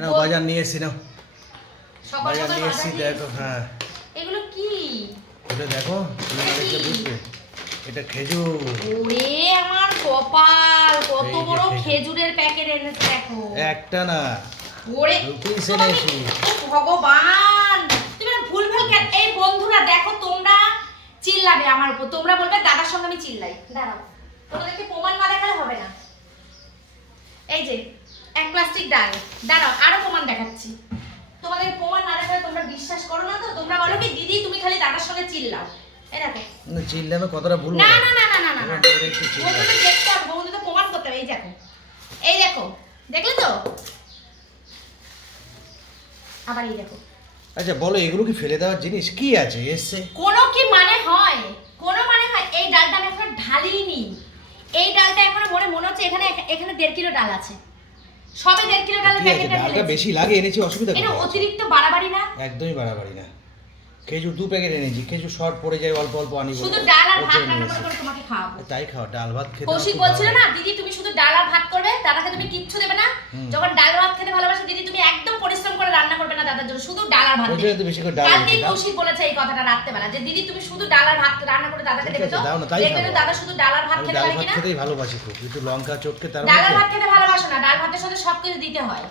নাও বাজার নিয়ে এসছি নাও। বাজার নিয়ে এসছি দেখো হ্যাঁ। এগুলো কি? এটা দেখো তুমি দেখলে বুঝবে। এটা খেজুর। ওরে আমার কপাল কত বড় খেজুরের প্যাকেট এনেছে দেখো। একটা না। ওরে দু piece তোমাকে- ভগবান। তুমি ভুল ভালো কেন এই বন্ধুরা দেখো তোমরা চিল্লাবে আমার উপর। তোমরা বলবে দাদার সঙ্গে আমি চিল্লাই। দাঁড়াও। তোমাদেরকে প্রমাণ না দেখালে হবে না। প্লাস্টিক ডাল। দাঁড়াও আরও প্রমাণ দেখাচ্ছি। তোমাদের প্রমাণ না দেখালে তোমরা বিশ্বাস করো না তো? তোমরা বলো কি দিদি তুমি খালি দাদার সঙ্গে চিল্লাও। এই দেখো। না চিল্লানো কতটা ভুল না না না না না না। বন্ধুদের দেখতে হবে বন্ধুদের প্রমাণ করতে হবে এই দেখো। এই দেখো দেখলে তো? আবার এই দেখো। আচ্ছা বলো এগুলো কি ফেলে দেওয়ার জিনিস? কি আছে? এসছে? কোনো কি মানে হয়? কোনো মানে হয়? এই ডালটা আমি এখন ঢালিনি। এই ডালটা এখন মনে মনে হচ্ছে এখানে এখানে দেড় কিলো ডাল আছে। সবে দেড় কিলো ডালের প্যাকেটটা ডালটা বেশি লাগে এনেছি অসুবিধা এটা অতিরিক্ত বাড়াবাড়ি না? একদমই বাড়াবাড়ি না। খেজুর দু প্যাকেট এনেছি খেজুর শর্ট পড়ে যায় অল্প অল্প আনি। শুধু ডাল আর ভাত রান্না করে তোমাকে খাওয়াবো। তাই খাও ডাল ভাত খেতে কৌশিক বলছিল না দিদি তুমি শুধু ডাল আর ভাত করবে দাদাকে তুমি কিচ্ছু দেবে না। যখন ডাল ভাত খেতে ভালোবাসো দিদি তুমি একদম পরিশ্রম করে রান্না করবে না দাদার জন্য শুধু ডাল আর ভাত ওই দেবে। জন্য তো বেশি করে ডাল কালকেই কৌশিক বলেছে এই কথাটা রাত্রেবেলা যে দিদি তুমি শুধু ডাল আর ভাত রান্না করে দাদাকে দেবে তো? দাও না, তাই দেখবে তো দাদা শুধু ডাল আর ভাত খেতে পারে কিনা? খেতেই ভালোবাসি খুব একটু লঙ্কা চটকে তার ডাল আর ভাত খেতে ভালোবাসো না ডাল ভাতের সাথে সবকিছু দিতে হয়।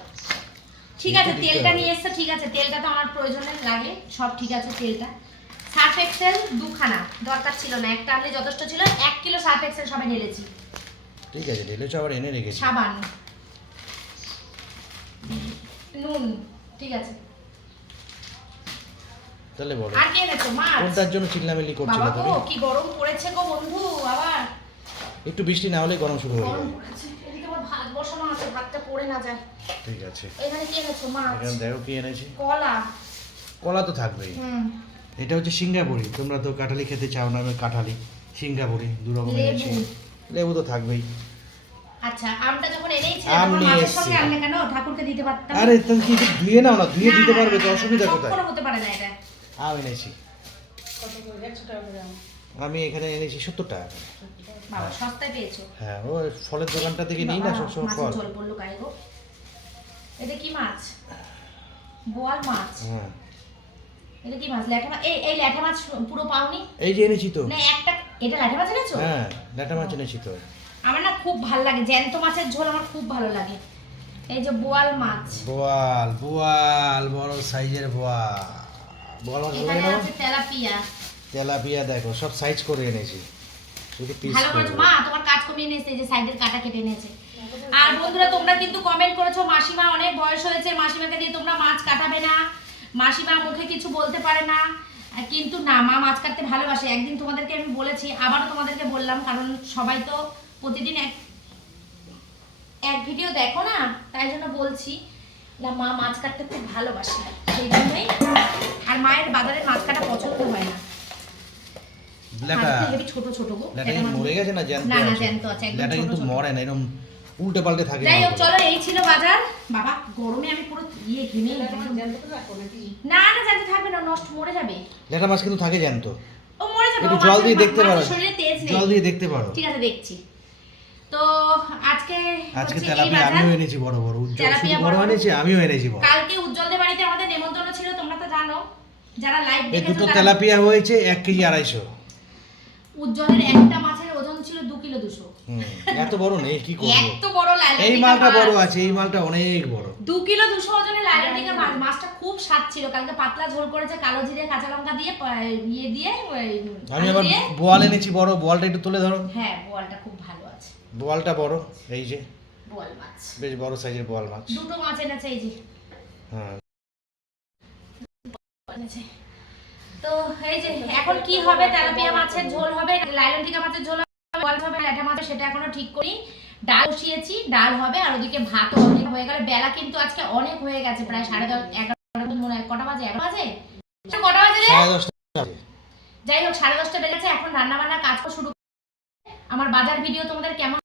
ঠিক আছে তেলটা নিয়ে এসছে ঠিক আছে তেলটা তো আমার প্রয়োজনে লাগে সব ঠিক আছে তেলটা। সার্ফ এক্সেল দুখানা দরকার ছিল না একটা আনলে যথেষ্ট ছিল এক কিলো সার্ফ এক্সেল সবাই ঢেলেছি। ঠিক আছে ঢেলেছো আবার এনে রেখেছি। সাবান নুন ঠিক আছে। তাহলে বলো। আর কি এনেছো? মাছ? কোনটার জন্য চিল্লামিল্লি করছিল বাবা গো কি গরম পড়েছে গো বন্ধু আবার। একটু বৃষ্টি না হলে গরম শুরু হয়ে যাবে। এদিকে আমার ভাত বসানো আছে ভাতটা পড়ে না যায়। ঠিক আছে। এখানে কি এনেছো? মাছ। এখানে দেখো কি এনেছি। কলা। কলা তো থাকবেই। হুম। এটা হচ্ছে সিঙ্গাপুরি। তোমরা তো কাঁঠালি খেতে চাও না আমি কাঁঠালি। সিঙ্গাপুরি দু রকম লেবু। এনেছি। লেবু তো থাকবেই। আচ্ছা আমটা যখন এনেইছে আম নিয়ে সঙ্গে আনলে কেন? ঠাকুরকে দিতে পারতাম। আরে তুমি কি ধুয়ে নাও না? ধুয়ে দিতে পারবে তো অসুবিধা কোথায়? হতে পারে না এটা। আম এনেছি। আমি। এখানে এনেছি সত্তর টাকা করে। বাবা সস্তায় পেয়েছ। হ্যাঁ ও ফলের দোকানটা থেকে নিই না সবসময় ফল। পড়ল গায়ে গো। এটা কি মাছ? বোয়াল মাছ। হ্যাঁ। এটা কি মাছ? ল্যাঠা মাছ এই এই ল্যাঠা মাছ পুরো পাওনি? এই যে এনেছি তো। না একটা এটা ল্যাঠা মাছ এনেছো? হ্যাঁ মাছ এনেছি তো। আমার না খুব ভালো লাগে। জ্যান্ত মাছের ঝোল আমার খুব ভালো লাগে। এই যে বোয়াল মাছ। বোয়াল বোয়াল বড় সাইজের বোয়াল। এখানে আছে তেলাপিয়া। তেলাপিয়া দেখো সব সাইজ করে এনেছি। শুধু পিস ভালো করেছ মা তোমার কাজ কমিয়ে এই যে সাইডের কাটা কেটে নিয়েছে আর বন্ধুরা তোমরা কিন্তু কমেন্ট করেছ মাসিমা অনেক বয়স হয়েছে মাসিমাকে দিয়ে তোমরা মাছ কাটাবে না। মাসিমা মুখে কিছু বলতে পারে না। কিন্তু না মা মাছ কাটতে ভালোবাসে। একদিন তোমাদেরকে আমি বলেছি আবারও তোমাদেরকে বললাম কারণ সবাই তো প্রতিদিন এক এক ভিডিও দেখো না? তাই জন্য বলছি না মা মাছ কাটতে খুব ভালোবাসে। সেই জন্যই আর মায়ের বাজারে মাছ কাটা পছন্দ হয় না। লেটা মাছগুলো হেবি ছোট ছোট গো। লেটা এটা কি মাছ- মরে গেছে না জ্যান্ত না, না, জ্যান্ত আছে, একদম কিন্তু মরে না এরকম উল্টে পাল্টে থাকে যাই হোক চলো এই ছিল বাজার। বাবা গরমে আমি পুরো ইয়ে ঘেমে না না জানতে থাকবে না নষ্ট মরে যাবে। লেটা মাছ কিন্তু থাকে জ্যান্ত। ও মরে যাবে একটু জল দিয়ে দেখতে পারো। শরীরে তেজ নেই। জল দিয়ে দেখতে পারো। ঠিক আছে দেখছি। তো আজকে আজকে তেলাপিয়া আমিও এনেছি বড় বড় উজ্জ্বল। বড়। এনেছি আমিও এনেছি বড়। কালকে উজ্জ্বলদের বাড়িতে আমাদের নেমন্তন্ন যারা লাইভ এই দুটো তেলাপিয়া হয়েছে এক কেজি আড়াইশো। উজ্জ্বলের একটা মাছের ওজন ছিল দু কিলো দুশো। এত বড় নেই কি করব? এত বড় লাইলন এই মালটা বড় আছে এই মালটা অনেক বড়। দু কিলো দুশো ওজনের লাইলন টিকা মাছ মাছটা খুব স্বাদ ছিল। কালকে পাতলা ঝোল করেছে কালো জিরে কাঁচা লঙ্কা দিয়ে ইয়ে দিয়ে। আমি আবার বোয়াল এনেছি বড় বোয়ালটা একটু তুলে ধরো। হ্যাঁ বোয়ালটা খুব ভালো আছে। বোয়ালটা বড় এই যে। বোয়াল মাছ। বেশ বড় সাইজের বোয়াল মাছ। দুটো মাছ এনেছে এই যে। হ্যাঁ। এনেছে তো এই যে এখন কি হবে? তেলাপিয়া মাছের ঝোল হবে লাইলন টিকা মাছের ঝোল হবে বোয়াল হবে ল্যাঠা মাছ সেটা এখনও ঠিক করি ডাল বসিয়েছি ডাল হবে আর ওদিকে ভাতও অনেক হয়ে গেল। বেলা কিন্তু আজকে অনেক হয়ে গেছে প্রায় সাড়ে দশ এগারো মনে হয়। কটা বাজে? এগারো বাজে? কটা সাড়ে দশটা বাজে। যাই হোক সাড়ে দশটা বেজেছে এখন রান্না বান্না কাজ শুরু আমার বাজার ভিডিও তোমাদের কেমন